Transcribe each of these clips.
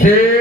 सेवालाल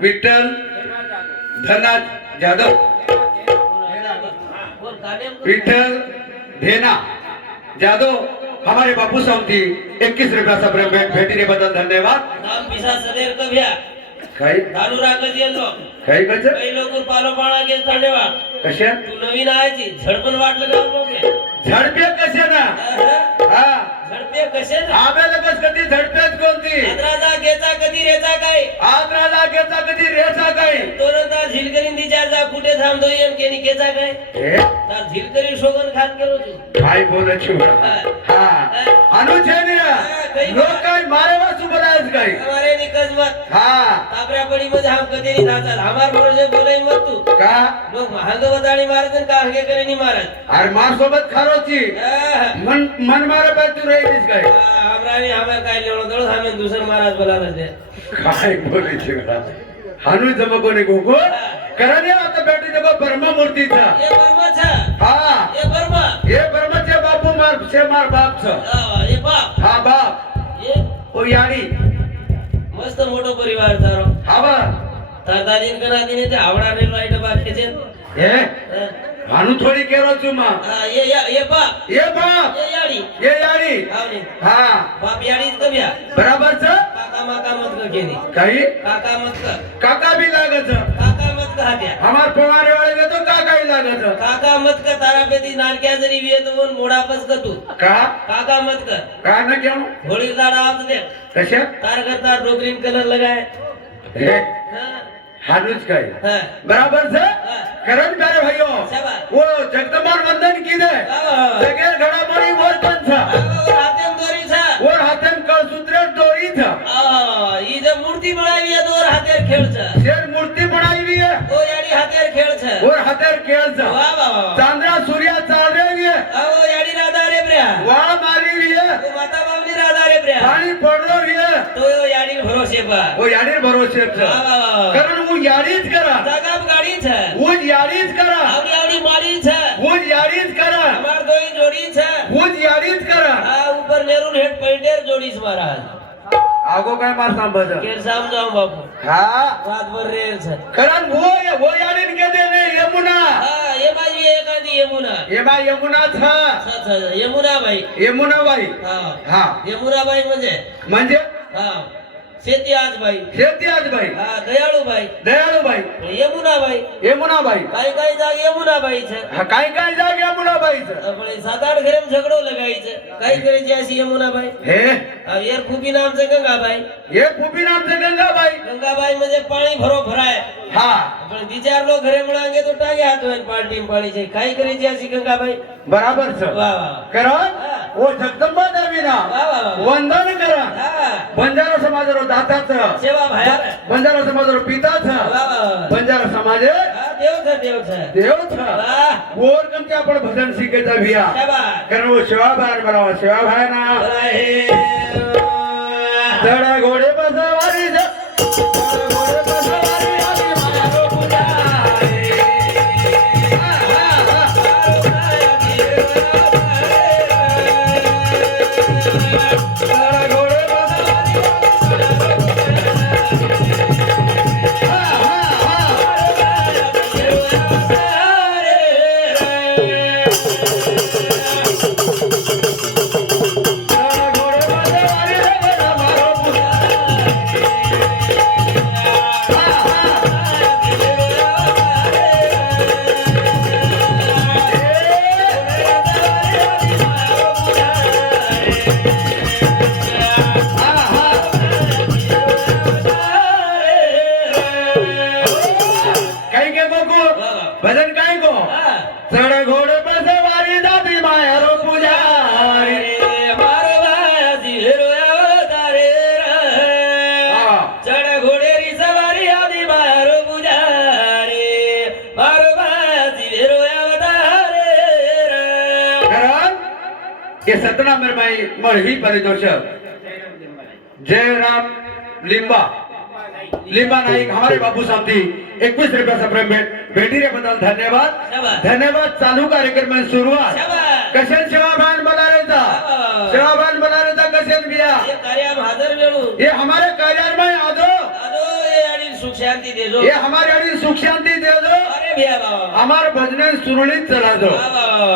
विठ्ठल धनाज जाधव. विठ्ठल धेना जादव हमारे बापू सावंती इक्कीस रुपया सब भेटीने बदल धन्यवाद. नाम पिसा सदैव कभ्या काही? धारू राखत येलो काही कच काही लोक पालो पाळा घेत धन्यवाद. कशा तू नवीन आहेची झडपण वाटलं का झडपे कशा ना? हा. झडपे कसे आम्हाला कस कधी झडपेच कोणती? आदराजा घेचा कधी रेचा काय? कधी रेचा तोरता जा कुठे थांबतो येम केनी केचा काय? झिलकरी शोगन खात गेलो तू. काय बोलत शिवरा हा. लोक काय मारे वाचू बोलायच काय हमारे निकज मत हा तापऱ्या पडी मध्ये हम कधी नाही धाचाल हमार बरोबर बोलाय मत तू का लोक महांग बदाणी मारत का हंगे करे नाही मारत अरे मार सोबत खारोची आह. मन मन मारे पाय तू राहिलीस काय आह, हमरानी हमार काय लेवळ दळ हमें दुसर महाराज बोलावलं दे काय बोले शिवरा हानू जम कोणी गोगो करणे आता बेटी जगो ब्रह्म मूर्तीचा ये बर्मा छा हा ये बर्मा हे ब्रह्मचे बापू मार शे मार बापच आह, ये बाप हा बाप ये ओ याडी मस्त मोठो परिवार तारो हा बा. दादाजीन कना दिने ते आवडा रे लाइट बाप खेचे हे. हानू थोडी केरो चुमा. ये या ये बाप ये बाप ये याडी. ये याडी. आवनी हा. बाप याडीच कव्या बराबरच? काका माका मत क केली. काही? काका मत क काका बी लागत. काका मत क हात्या हमार पवारे वाले तो काकाही लागत काका मत क तारापेती नारक्या जरी वियत वन मोडापच क तू. का? काका मत क का न क्यों होळी दाडा आवत दे कशा तार करता डोकरीन कलर लगाय. हे? हाँ, हानूच काय हाँ, बराबर से? हाँ. करण प्यारे भाइयों. वो जगदम्बार वंदन की दे. जगेर घडामोडी वर पण था आवा, वर हातेम दोरी छा. वर हातन कळसूत्र दोरी था. पर वो याडेर भरोसे पर कारण वो यारीज करा। जगब गाड़ी छ। वो यारीज करा। अब यारी मारी छ। वो यारीज करा। हमार दो ही जोड़ी छे। वो यारीज करा। हां ऊपर नेरून हेड पैंडेर जोड़ी छ महाराज। आगो काय मार सांभाळ के समजाव बाबू हां। रात भर रे छ। कारण वो वो यारीन के देने यमुना। हां ये बाई एखादी यमुना। ये भाई यमुना छ यमुना भाई यमुना बाई। हां। हां। यमुना भाई म्हणजे? म्हणजे? हां। પાણી ભરો ભરાય. હા. પણ બીજાર નો ઘરે મળાંગે તો ટાગે હાથ એને પાણી પાણી છે. કાઈ કરે જ્યાં છે ગંગાભાઈ? બરાબર છે. વાહ વાહ કરો ઓ જગદંબા દેવીના. વાહ વાહ વંદન કરા बंजारा समाजावर दाताच सेवा भाया बंजारा समाजावर पिताच बंजारा समाज देवच गोरकमचे आपण भजन शिकायचा भिया कारण हो वो शिवा बाहेर बनावा शिवा भाया ना घोडे बसवारी ये सतना मरमाई मळही परिदोष जयराम लिंबा लिंबा नाईक हमारे बाबू साथी एकवीस रुपयाचा प्रेम भेट भेटी रे बदल धन्यवाद शाबास. धन्यवाद चालू कार्यक्रम में सुरुवात शाबास. कशन सेवाभान बलारेचा शाबास. सेवाभान बलारेचा कशन बिया એ કાર્યમાં હાજર વેળું ये हमारे कार्यालय में आदो આજો એ આડી સુખ શાંતિ દેજો ये हमारे अड़ी सुख शांति दे दो আমার ভজনের সুরলিত চলা দো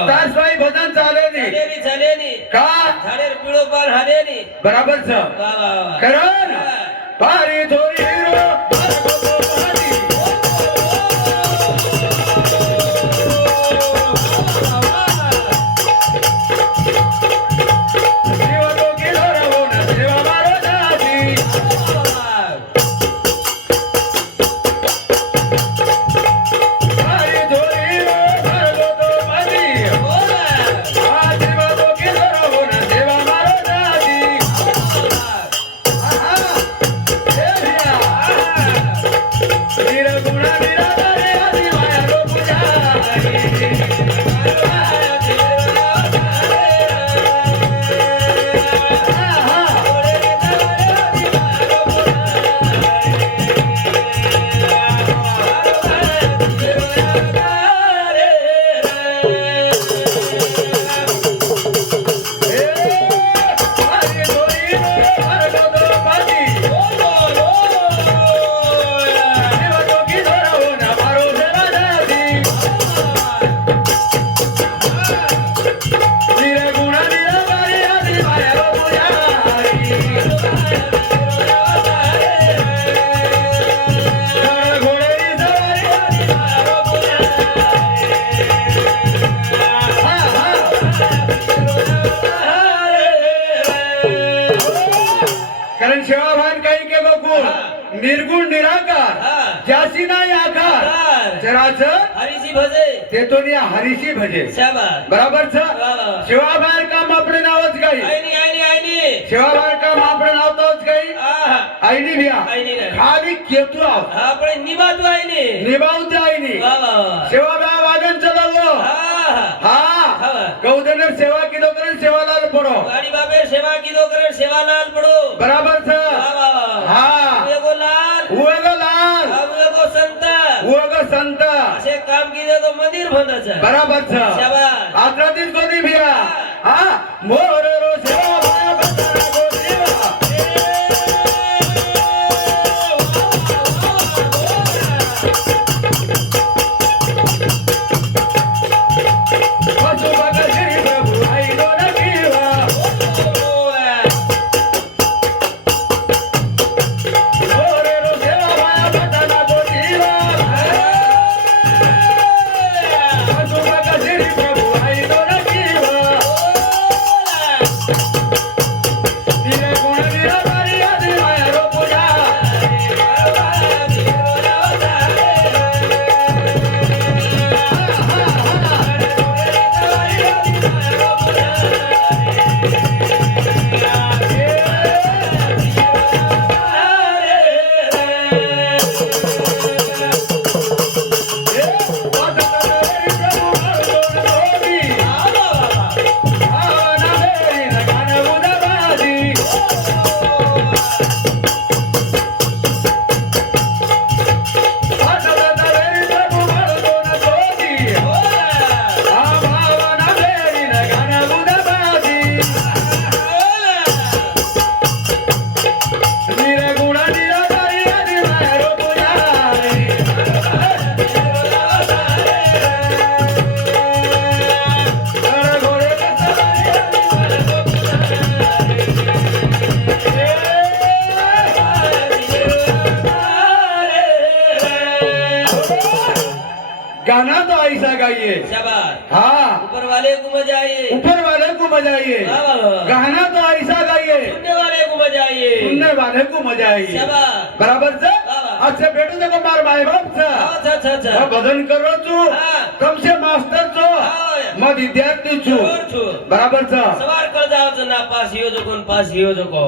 তাস ভাই ভজন চালে নি চালে নি का झाडेर पिळो पार हाले नी बराबर छ कारण पारी थो पाहिजे बरोबर शिवा बाहेर काम आपले नावच काही शिवा बाहेर काम आपले नाव तोच काही आईनी भिया खाली केतू आहोत आपण निभावतो आईने. निभावतो आईने. शिवा बाहेर वादन चलावो हा गौधन सेवा किलो करेल सेवा लाल पडो. आणि बाबे सेवा किलो करेल सेवा लाल पडो. बराबर मंदिर बंद बराबर छ. आजरा दिन कोणी भिया हा? ऊपर वाले को मजा आइए गाना तो ऐसा गाइए। सुनने वाले को मजा सुनने वाले को मजा बराबर से? अच्छा बेटो देखो मार भाई बाप से। भजन करो छू कम से मास्टर छो मैं विद्यार्थी छु बराबर छ सवार कर जाओ ना पास यो हो जो पास यो हो जो को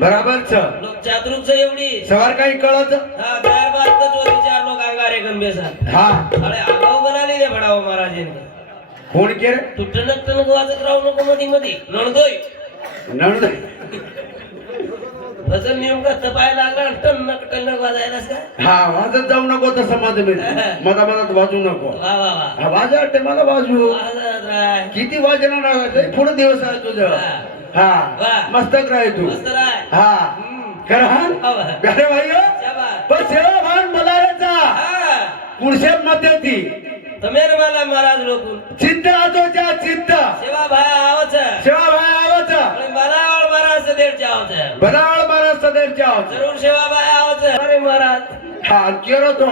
बराबर छ लोक चातुर्क छ एवढी। सवार काही कळत? हा चार बार तर जो विचार लोक अंगारे गंभीर हा। अरे आगाव बनाले रे भडाव महाराजांनी कोण केर तू टणक टणक वाजत राहू नको मधी मधी नळदोय. नळदोय. भजन नेमका तपायला लागला टणक टणक वाजायलाच का? हा वाजत जाऊ नको तसं माझं मी. मधा मधात वाजू नको. वा वा वाजा वाटते मला वाजू. वाजत राय. किती वाजणार पुढे दिवस आहे तुझं. हा. मस्तक राय तू. मस्त राय. हा. करहान हो, हो. अरे भाई हो. बस मला भान बोलायचा पुढच्या मध्ये તમે રમાલા મહારાજ લોકો. ચિંતા તો જા ચિંતા સેવા ભાઈ આવે છે. સેવા ભાઈ આવે છે. અને બનાવળ મહારાજ સદેવ જાવ છે. બનાવળ મહારાજ સદેવ જાવ જરૂર સેવા ભાઈ આવે છે. અરે મહારાજ. ભાગ્યરો છો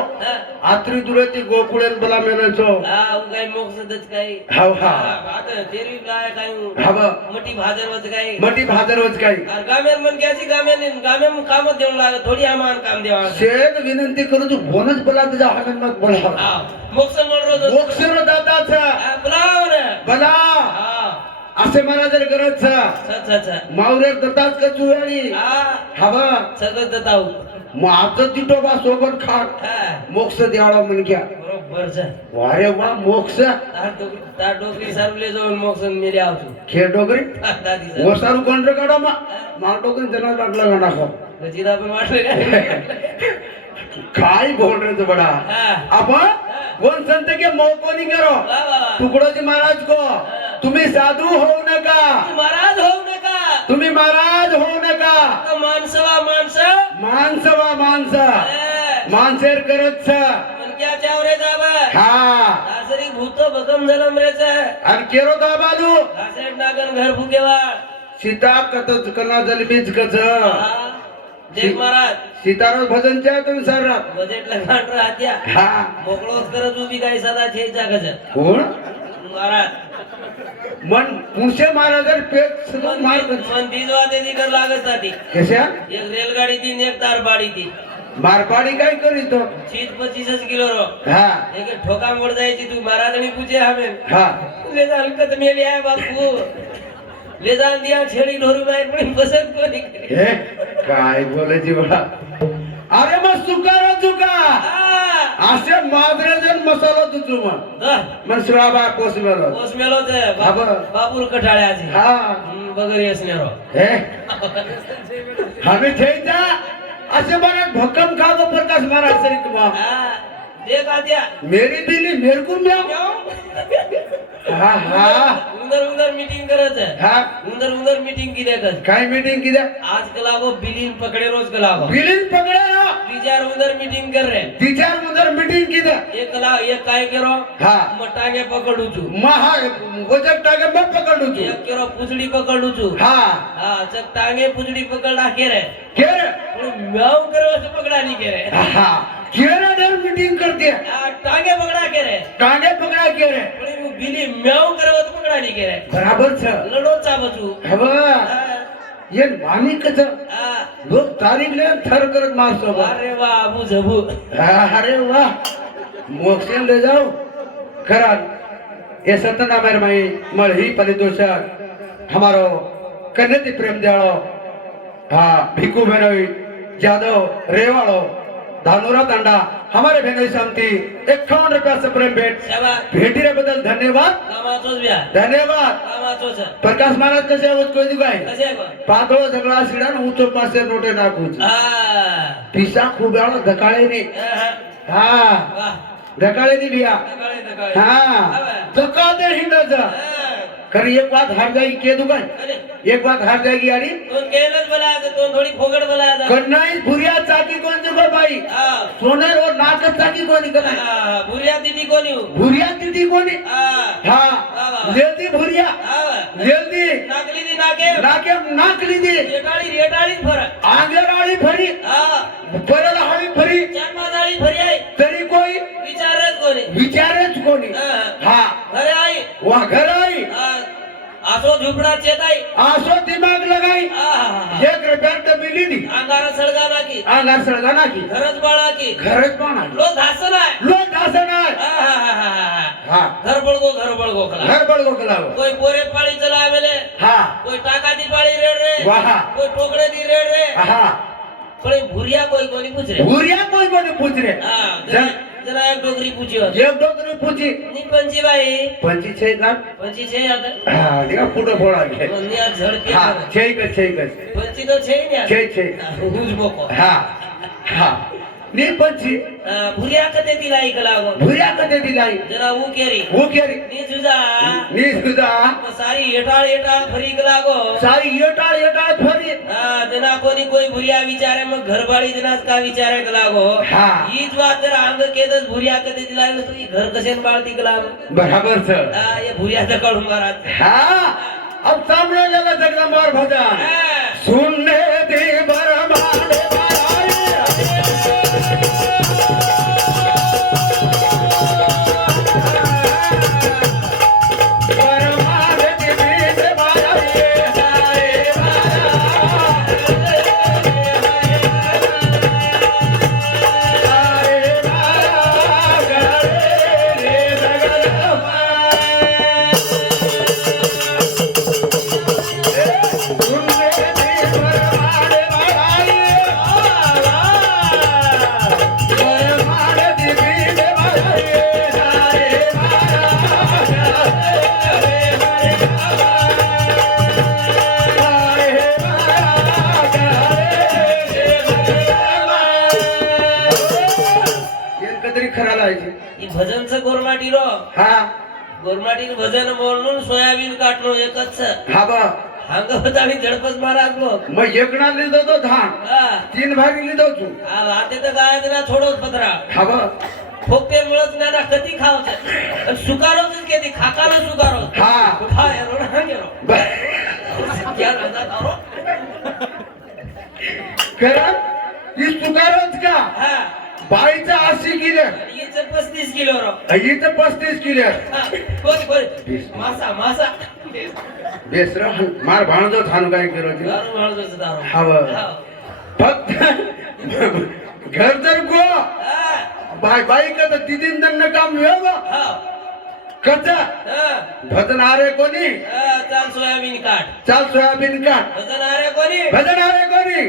આત્રી દુરેતી ગોકુળેન ભલા મેને છો હા હું કઈ મોક્ષ દજ કઈ. હા. હા ભાદર તેરી લાય કઈ હા. મોટી ભાદર વજ કઈ. મોટી ભાદર વજ કઈ. અર ગામેર મન કે છે ગામે ને ગામે મુ કામ જ દેવું લાગે થોડી આમાન કામ દેવા શેઠ વિનંતી કરું છું બોન જ ભલા તજા હગન મત બોલા મોક્ષ મળરો છે ભલા ભલા હા. असे मला जर करत छा मावऱ्या दत्ताच का चुराणी हवा सगळं दताऊ मग आता तिटोबा सोबत खा. मोक्ष द्यावा म्हणक्या बरोबर अरे वा मोक्ष. डोकरी सारवले जाऊन मोक्ष मेले आवतो खेळ डोकरी? व सारू कोण रे काढा मा डोकरी जनावर लागला का नाखा जिरा पण वाटलं रे तू बडा. आपण कोण संत के मोको नहीं करो. वा वा वा. तुकडोजी महाराज को. तुम्ही साधू होऊ नका. महाराज होऊ नका. तुम्ही महाराज होऊ नका. आता माणसं. वा माणसं. माणसेर करत हा. भूत भकम जलम रेच आणि केरो दाबालू. नागन घर फुकेवाळ सीता कतच कना जलमीच कच. हा. जय महाराज सीताराम भजनच्या तुम्ही सर बजेटला गांड राहत्या हा मोकळोच करत उभी काय सदा छे जागज कोण महाराज मन पुढचे महाराज पेट सगळं मन मार मन तीज वाते ती कर लागत ती कशा एक रेलगाडी ती आणि एक तारबाडी ती मारपाडी काय करीतो चीज पच्चीसच किलो रो हा एक ठोका मोड जायची तू महाराज आणि पूजे हमें हा ले जा हलकत मेली आहे बापू ले जा दिया छेडी ढोरू बाहेर पण बसत कोणी हे काय बोलायची बघा अरे मग चुका रे चुका असे जण मसाला तुझू मग. द. मन शिवाबा पोस मेलो ओस मेलो ते बरं. बापूर कठाळे आजी. हा. बगर येसनेरो हे? आम्ही ठेवता असे मला भक्कम खा गो प्रकाश महाराज तरी तुम्हा. दे का मेरी बिली मेरे को म्याओ हा हा. उंदर उंदर मीटिंग करत आहे. हा. उंदर उंदर मीटिंग किती कर काय मीटिंग किती आज कलागो बिलीन पकडे रोज कलागो. बिलीन पकडे ना तीन उंदर मीटिंग कर रे. तिच्या मुदर मीटिंग किती एक कला एक काय करो? हा. मटांगे पकडू छू महा वजन टाके मग पकडू तू. एक करो पुजडी पकडू छू हा. हा चक टांगे पुजडी पकडला के रे के रे म्याव करो पकडा नाही के रे हा. के रे डर मीटिंग करते हा, टांगे पकडा के रे कांडे पकडा के रे पण હું बिली म्याव करो असं पकडा नाही के रे बराबर छ लढो चाबचू हवा ये मामी कच हा लोक तारीख ले थर करत मारसो बा. अरे वा अबू झबू अरे वाह मोक्षेन ले जाओ खरा ये सतना मेर मई मळही परितोषक हमारो कन्नति प्रेम दयाळो हा भिकू बेनोई जादव रेवाड़ो धानुरा तांडा हमारे बेनोई समती एकावन्न रुपया से प्रेम भेट शाबा भेटी रे बदल धन्यवाद कामाचोच ब्या धन्यवाद कामाचोच प्रकाश महाराज कसे आहोत कोई काय कसे आहे बा? पातळ सगळा शिडा ऊंचो पासे नोटे नाकूच हा पिसा खूप वेळा धकाळे नी हा, हा वा धकाळे नी बिया नकाळे, नकाळे. हा हा बा. धक्का दे हिंडाचा खरी एक बात हार जाएगी के दुकान? एक बात हार जाएगी यारी? तोन थोडी फोगड कन्नाई भुरिया चाकी कोण दुको बाई? हा. सोनेर और नाकत चाकी कनाई हा, बुरिया दिदी कोणी हो? भुरिया तिथी कोणी? हा. हा. लेती भुरिया. हा. लेती नाकली दी नाके. नाके नाकली दी रेटाळी रेटाळी फरक आंगेराळी फरी हा परल हाळी फरी चार पाच फरी आहे तरी कोई विचारच कोणी विचारेच कोणी हा. हा अरे आई वा घर आई हा. आसो झुपडा चेताई आसो दिमाग लगाई. आहा. एक रुपया तर मिली नी. अंगारा सळगा नाकी अंगार सळगा नाकी घरच बाळा की. घरच पाना लो धासन आहे. लो दासन आहे. आहाहाहा. हा घर बळगो घर बळगो खला घर बळगो कलाव कोई पोरे पाळी चला आवेले हा. कोई टाका दी पाळी रेड रे. वाहा. कोई टोकड़े दी रेड रे. हा. पण भुरिया कोई कोणी पूछ रे भुरिया कोई कोणी पूछ रे हा जरा जरा एक डोकरी पूछियो एक डोकरी पूछी नी पंची बाई पंची छे ना पंची छे आता हा निका फुटो फोडा घे नी आज झडके हा छे का छे का पंची तो छे भुरिया कदे दिलाई जरा ऊ केरी वो केरी नी जुजा नी सुदा सारी हेटाळ हेटाळ फरी कलागो सारी येटाळ येटाळ फरी हा जना कोणी कोई भुरिया विचारे मग घरबाळी जनाच का विचारे कलागो हा. हीच बात जर अंग केदच भुरिया कधी दिला तुझी घर कशे बाळती कलागो बराबर सर हा ये भुरियाचं मारात हा अब सामने लगा जगदम्बार भजन. सुनने दे रो। हा. गोरमाटी भजन बोलून सोयाबीन काटणं एकच. हा बा. हांगवत आम्ही झडपच मग एकणा लिहितो तो धान. हा. तीन भागी लिहितो तू. हा वाते तर काय ना पत्रा. हा बा. फोकते मुळच ना ना कधी खावत सुकारोच किती खाकाला सुकारो हा. खा यारो ना क्या ही चुकारच का? हा. बाईचा अशी किले. पस्तीस किलो रो इथं पस्तीस किले. मासा मासा. बेसरा मार भाणजो थान काय केलो ती दारू माळजोचं दारू. हा बा. हा. फक्त घर जर गो बाय बाई का तिथीन दंड काम मिळव. भजन आरे कोणी? चाल सोयाबीन काट चाल सोयाबीन का भजन अरे कोणी? भजन आरे कोणी?